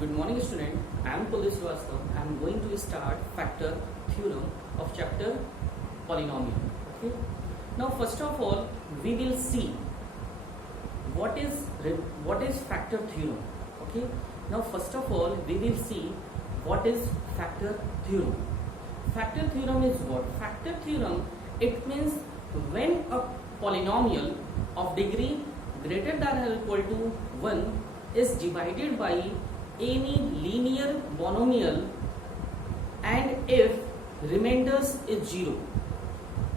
Good morning, student. I am Kuldeep Srivastava. I am going to start factor theorem of chapter polynomial. Okay. Now, first of all, we will see what is factor theorem. Okay. Now, first of all, we will see what is factor theorem. Factor theorem is what? Factor theorem, it means when a polynomial of degree greater than or equal to 1 is divided by any linear monomial and if remainders is 0,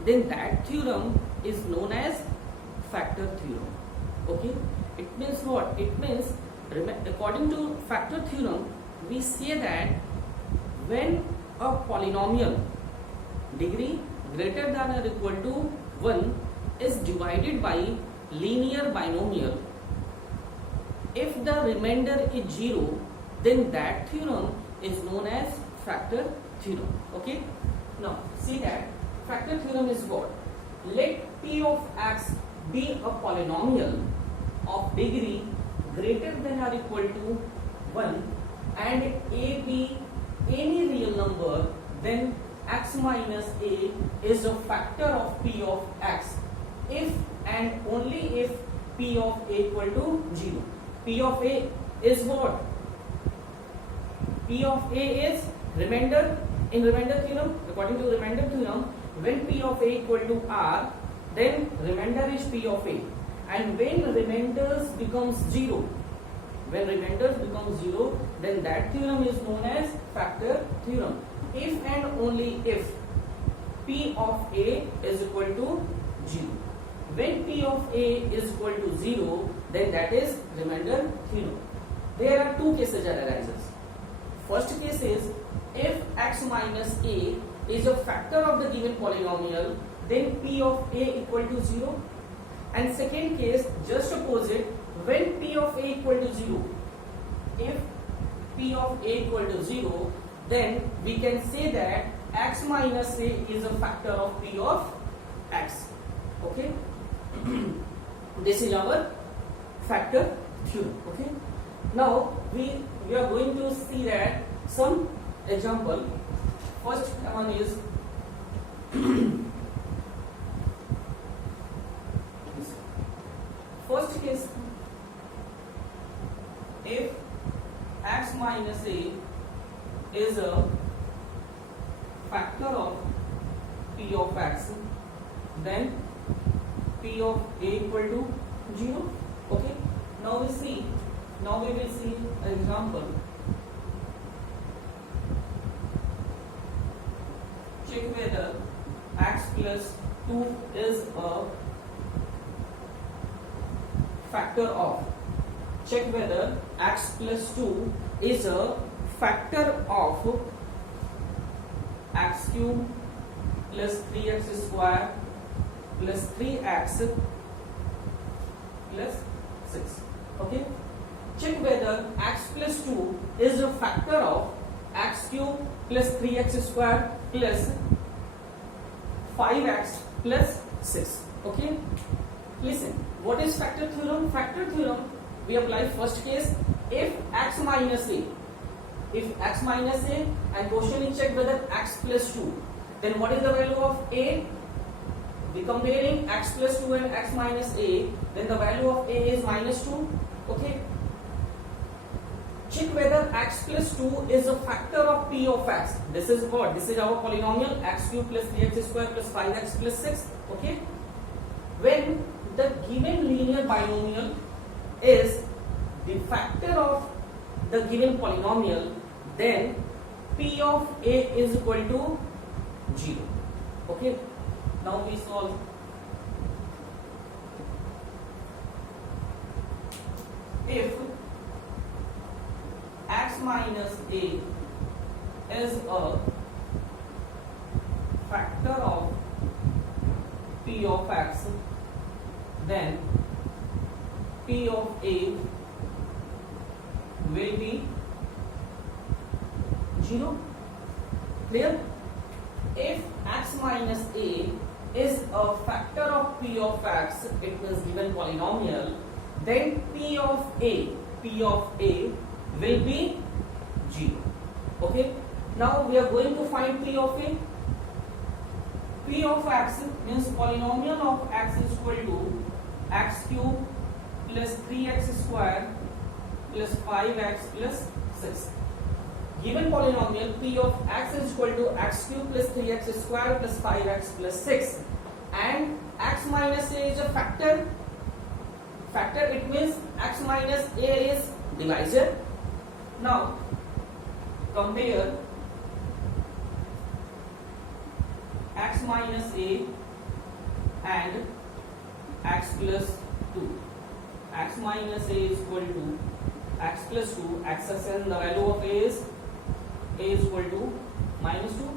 then that theorem is known as factor theorem. Okay, it means what? It means according to factor theorem, we say that when a polynomial degree greater than or equal to 1 is divided by linear binomial, if the remainder is 0, then that theorem is known as factor theorem. Okay. Now see that factor theorem is what? Let p of x be a polynomial of degree greater than or equal to 1 and a be any real number, then x minus a is a factor of p of x if and only if p of a equal to 0. P of a is what? P of a is remainder. In remainder theorem, according to remainder theorem, when p of a equal to r, then remainder is p of a, and when remainders becomes 0, then that theorem is known as factor theorem. If and only if p of a is equal to 0. When p of a is equal to 0, then that is remainder theorem. There are two cases that arises. First case is if x minus a is a factor of the given polynomial, then p of a equal to 0. And second case, just opposite, when p of a equal to 0. If p of a equal to 0, then we can say that x minus a is a factor of p of x. Okay. This is our factor theorem. Okay. Now we are going to see that some example. First one is first case, if x minus a is a factor of p of x, then p of a equal to 0. Okay. Now we will see an example. Check whether x plus 2 is a factor of. Check whether x plus 2 is a factor of x cube plus 3x square plus 3x plus 6. Okay. Check whether x plus 2 is a factor of x cube plus 3x square plus 5x plus 6. Okay. Listen, what is factor theorem? Factor theorem, we apply first case, if x minus a, and question is check whether x plus 2, then what is the value of a? We comparing x plus 2 and x minus a, then the value of a is minus 2. Okay. Check whether x plus 2 is a factor of p of x. This is what? This is our polynomial x cube plus 3x square plus 5x plus 6. Okay. When the given linear binomial is the factor of the given polynomial, then p of a is equal to 0. Okay. Now we solve. If x minus a is a factor of p of x, then p of a will be 0. Clear? If x minus a is a factor of p of x, it is given polynomial, then p of a will be 0. Okay, now we are going to find P of A. P of x means polynomial of x is equal to x cube plus 3x square plus 5x plus 6. Given polynomial P of x is equal to x cube plus 3x square plus 5x plus 6, and x minus a is a factor. Factor, it means x minus a is divisor. Now compare x minus a and x plus 2. X minus a is equal to x plus 2. X and the value of a is equal to minus 2.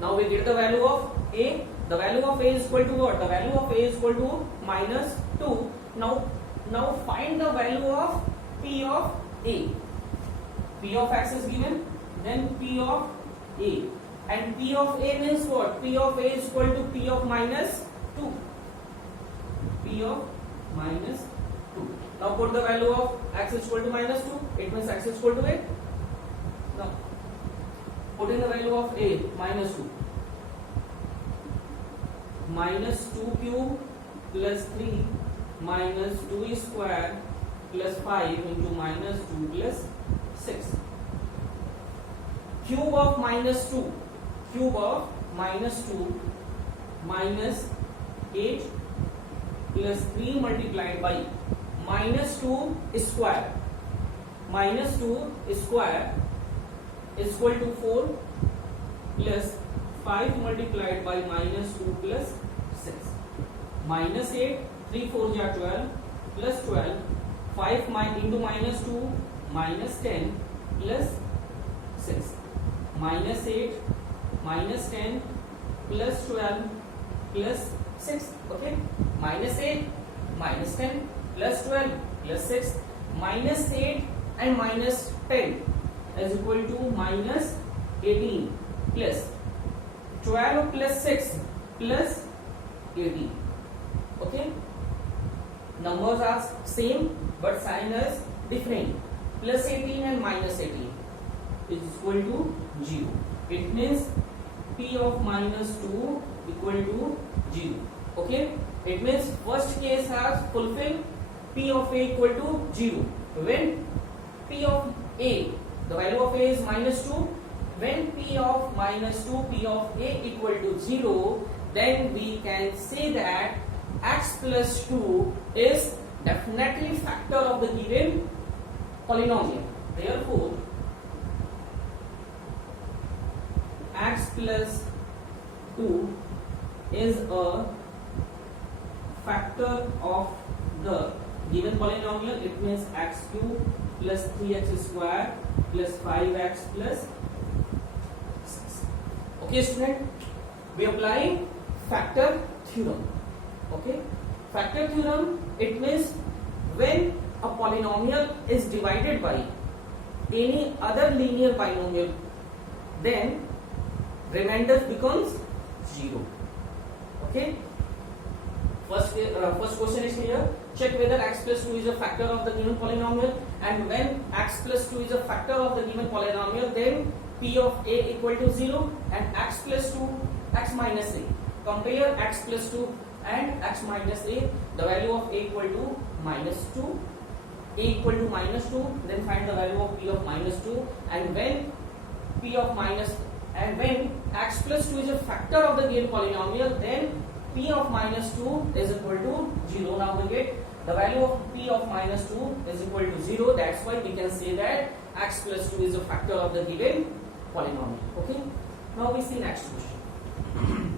Now we get the value of a. The value of a is equal to what? The value of a is equal to minus 2. Now find the value of P of a. P of x is given, then P of a. And P of a means what? P of a is equal to P of minus 2. P of minus 2. Now put the value of x is equal to minus 2. It means x is equal to 8. Now put in the value of a, minus 2. Minus 2 cube plus 3 minus 2 square plus 5 into minus 2 plus 6. Cube of minus 2. Cube of minus 2 minus 8 plus 3 multiplied by minus 2 square. Minus 2 square is equal to 4 plus 5 multiplied by minus 2 plus 6. Minus 8, 3 4 are 12 plus 12. 5 into minus 2 minus 10 plus 6. Minus 8 minus 10 plus 12 plus 6. Okay, minus 8 minus 10 plus 12 plus 6. Minus 8 and minus 10 is equal to minus 18 plus 12 plus 6 plus 18. Okay, numbers are same but sign is different. Plus 18 and minus 18 is equal to 0. It means P of minus 2 equal to 0. Okay, it means first case has fulfilled. P of a equal to 0. When P of a, the value of a is minus 2. When P of minus 2, P of a equal to 0, then we can say that x plus 2 is definitely factor of the given polynomial. Therefore, x plus 2 is a factor of the given polynomial. It means x cube plus 3x square plus 5x plus 6. Okay, student, we apply factor theorem. Okay, factor theorem, it means when a polynomial is divided by any other linear binomial, then remainder becomes 0. Okay, first question is here. Check whether x plus 2 is a factor of the given polynomial, and when x plus 2 is a factor of the given polynomial, then P of a equal to 0 and x plus 2, x minus a. Compare x plus 2 and x minus a. The value of a equal to minus 2. A equal to minus 2. Then find the value of P of minus 2. And when when x plus 2 is a factor of the given polynomial, then P of minus 2 is equal to 0. Now we get the value of P of minus 2 is equal to 0. That's why we can say that x plus 2 is a factor of the given polynomial. Okay. Now we see next question.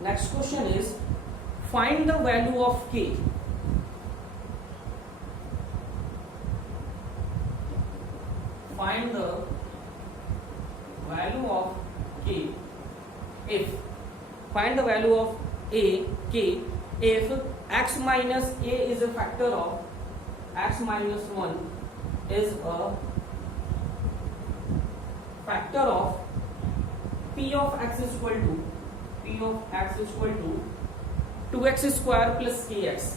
Next question is, find the value of k. Find the value of k if find the value of k if x minus a is a factor of x minus 1 is a factor of P of x is equal to 2x square plus kx,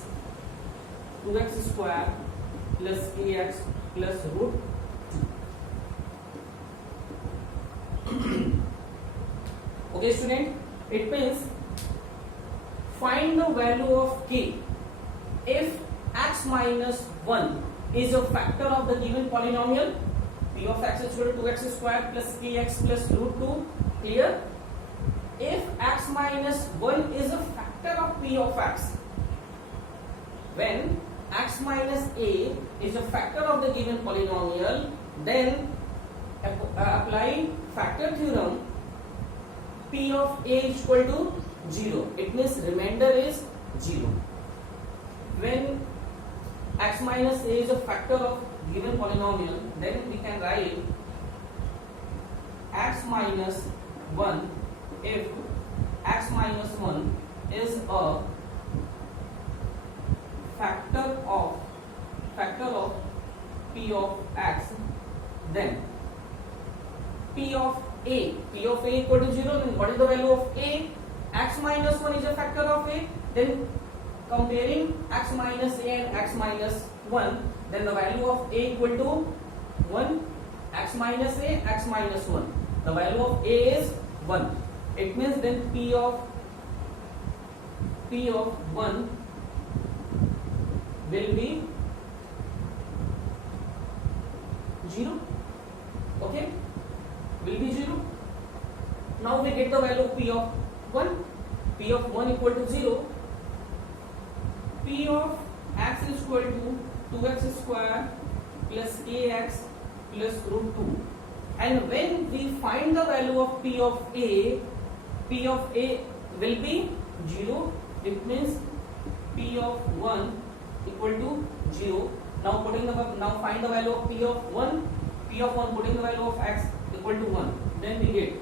2x square plus kx plus root 2. Okay student, it means find the value of k if x minus 1 is a factor of the given polynomial. P of x is equal to 2x square plus kx plus root 2. Clear? If x minus 1 is a factor of P of x, when x minus a is a factor of the given polynomial, then apply factor theorem, P of a is equal to 0. It means remainder is 0. When x minus a is a factor of given polynomial, then we can write x minus 1 if x minus 1 is a factor of P of x, then P of a equal to 0. Then what is the value of a? X minus 1 is a factor of a. Then comparing x minus a and x minus 1, then the value of a equal to 1. X minus a, x minus 1. The value of a is 1. It means then P of 1 will be 0. Okay, will be 0. Now we get the value of P of 1. P of 1 equal to 0. P of x is equal to 2x square plus kx plus root 2. And when we find the value of P of a will be 0. It means P of 1 equal to 0. Now find the value of P of 1. P of 1 putting the value of x equal to 1. Then we get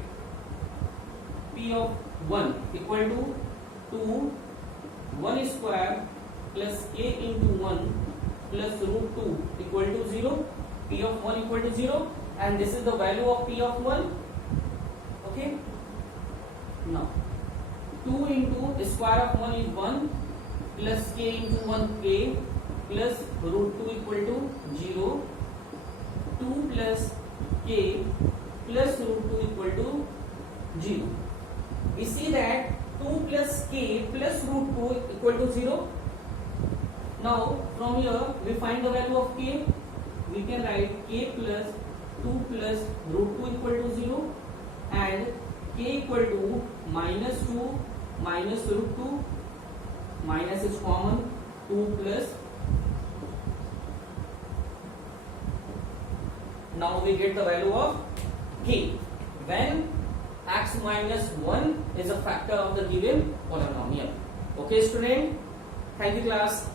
P of 1 equal to 2 1 square plus k into 1 plus root 2 equal to 0. P of 1 equal to 0, and this is the value of P of 1. Okay. Now 2 into the square of 1 is 1 plus k into 1 k plus root 2 equal to 0. 2 plus k plus root 2 equal to 0. We see that 2 plus k plus root 2 equal to 0. Now from here we find the value of k. We can write k plus 2 plus root 2 equal to 0 and k equal to minus 2 minus root 2, minus is common, 2 plus. Now we get the value of k when x minus 1 is a factor of the given polynomial. Okay student, thank you class.